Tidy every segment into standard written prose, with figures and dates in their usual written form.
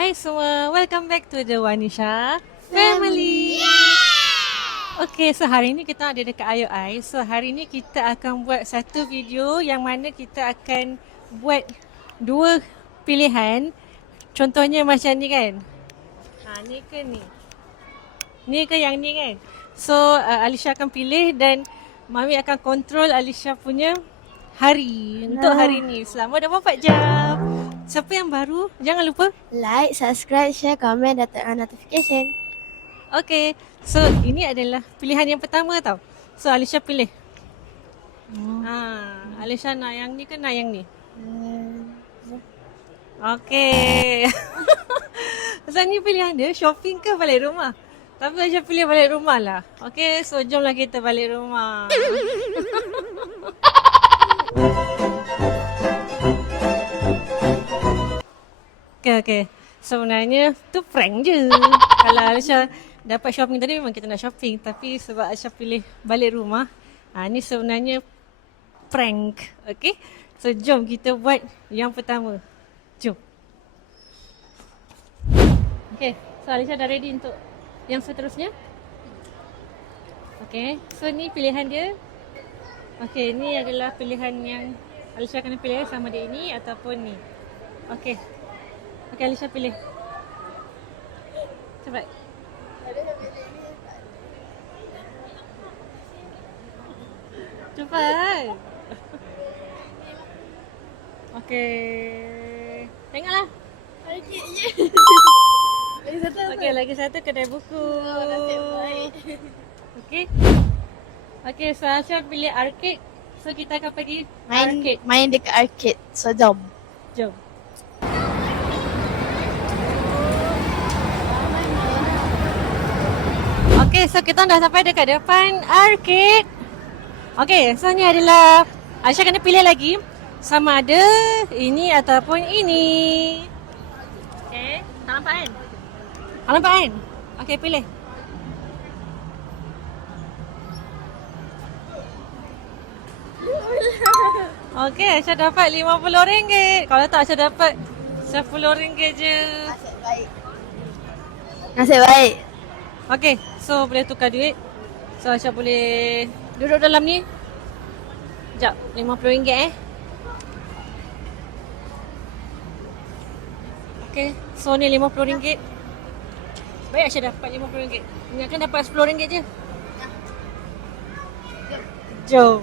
Hai semua, welcome back to the Wanisha family. Okay, so hari ni kita ada dekat IOI. So hari ni kita akan buat satu video yang mana kita akan buat dua pilihan. Contohnya macam ni kan. Ni ke ni? Ni ke yang ni kan? So Alisha akan pilih dan Mami akan kontrol Alisha punya hari untuk hari ni selama 24 jam. Siapa yang baru? Jangan lupa Like, subscribe, share, komen dan tekan notification. Okay, so ini adalah pilihan yang pertama tau. So Alisha pilih. Alisha nak yang ni ke nak yang ni? Okay. So ni pilihan dia, shopping ke balik rumah? Tapi Alisha pilih balik rumah lah. Okay, so jomlah kita balik rumah. Okay. Sebenarnya tu prank je. Kalau Alisha dapat shopping tadi memang kita nak shopping. Tapi sebab Alisha pilih balik rumah, ni sebenarnya prank. Okay. So jom kita buat yang pertama. Jom. Okay. So Alisha dah ready untuk yang seterusnya. Okay. So ni pilihan dia. Okay. Ni adalah pilihan yang Alisha kena pilih sama dia ini ataupun ni. Okay. Okay, Alisha pilih. Cepat. Cepat. Okay. Tengoklah. Okey je. Lagi satu. Okay, lagi satu kedai buku. Nasib baik. Okay. Okay, so Alisha pilih arcade. So kita akan pergi arcade. Main dekat arcade. So jom. Jom. Okay, so kita dah sampai dekat depan arcade. Okay, so ni adalah Alisha kena pilih lagi sama ada ini ataupun ini. Okay, tak nampak kan? Tak nampak kan? Okay, pilih. Okay, Alisha dapat RM50. Kalau tak Alisha dapat RM10 je. Nasib baik. Nasib baik. Okay, so boleh tukar duit. So Alisha boleh duduk dalam ni. Sekejap, RM50 Okay, so ni RM50. Baik Alisha dapat RM50. Ingatkan dapat RM10 je. Jom.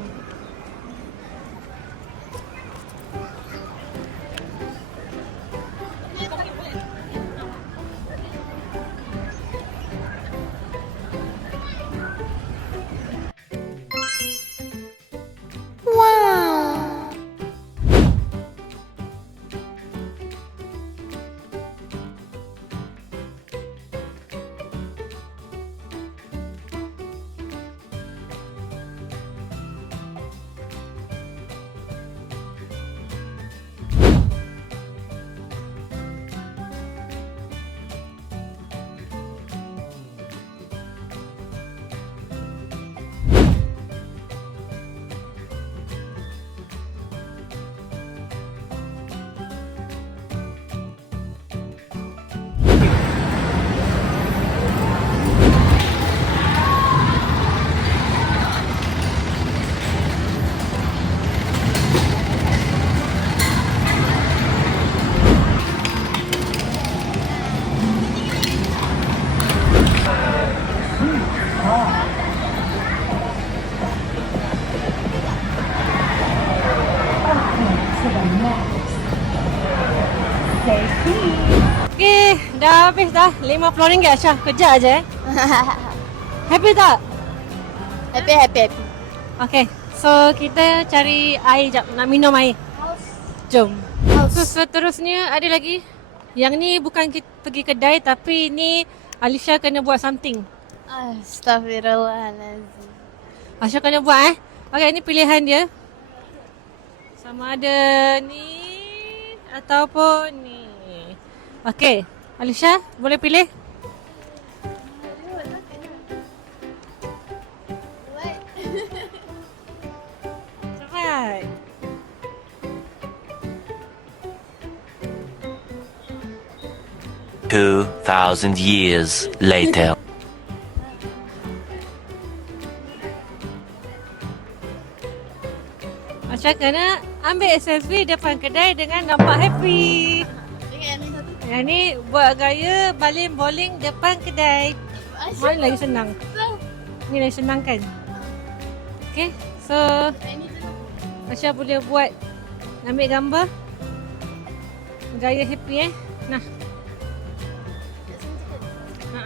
Okay, dah habis dah RM50 Aisyah. Kejap aja Happy tak? Happy, happy, happy. Okay, so kita cari air jap. Nak minum air. Jom. So seterusnya ada lagi. Yang ni bukan kita pergi kedai tapi ni Alisha kena buat something. Astaghfirullahaladzim. Alisha kena buat Okay, ni pilihan dia. Sama ada ni ataupun ni. Okay, Alisha boleh pilih? Cepat. 2,000 years later. Macam mana ambil selfie depan kedai dengan nampak happy. Dengan ni satu. Yang ni buat gaya baling bowling depan kedai. Mana lagi senang? Ni lagi senang kan? Okay, so Masya boleh buat ambil gambar gaya happy Nah. Ha.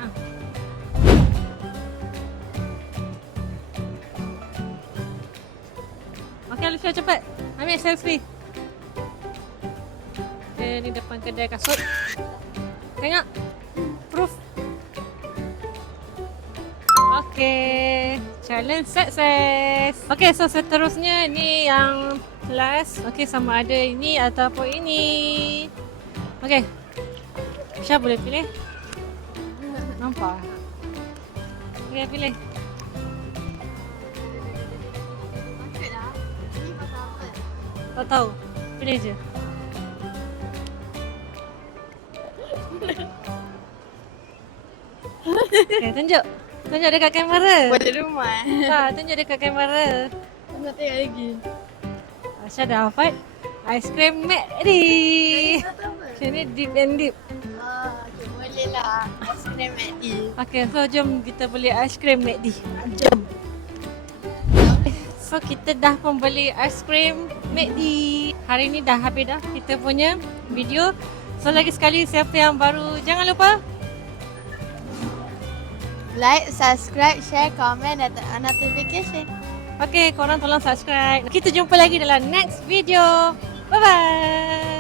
Okay, Alifia cepat ambil selfie. Okay, ni depan kedai kasut. Tengok. Proof. Okay, challenge success. Okay, so seterusnya ni yang last. Okay, sama ada ini ataupun ini. Okay, Syah boleh pilih. Nampak? Okay, pilih. Tak tahu. Pilih je. Okay, tunjuk. Tunjuk dekat kamera. Buat di rumah. Tunjuk dekat kamera. Nak tengok lagi. Aisyah dah dapat aiskrim McD. Sini deep and deep. Okay, boleh lah. Aiskrim McD. Okay, so jom kita beli aiskrim McD. Jom. So kita dah pun beli aiskrim McD. Hari ni dah habis dah kita punya video. So lagi sekali siapa yang baru, jangan lupa Like, subscribe, share, komen dan tekan notification. Okay, korang tolong subscribe. Kita jumpa lagi dalam next video. Bye-bye.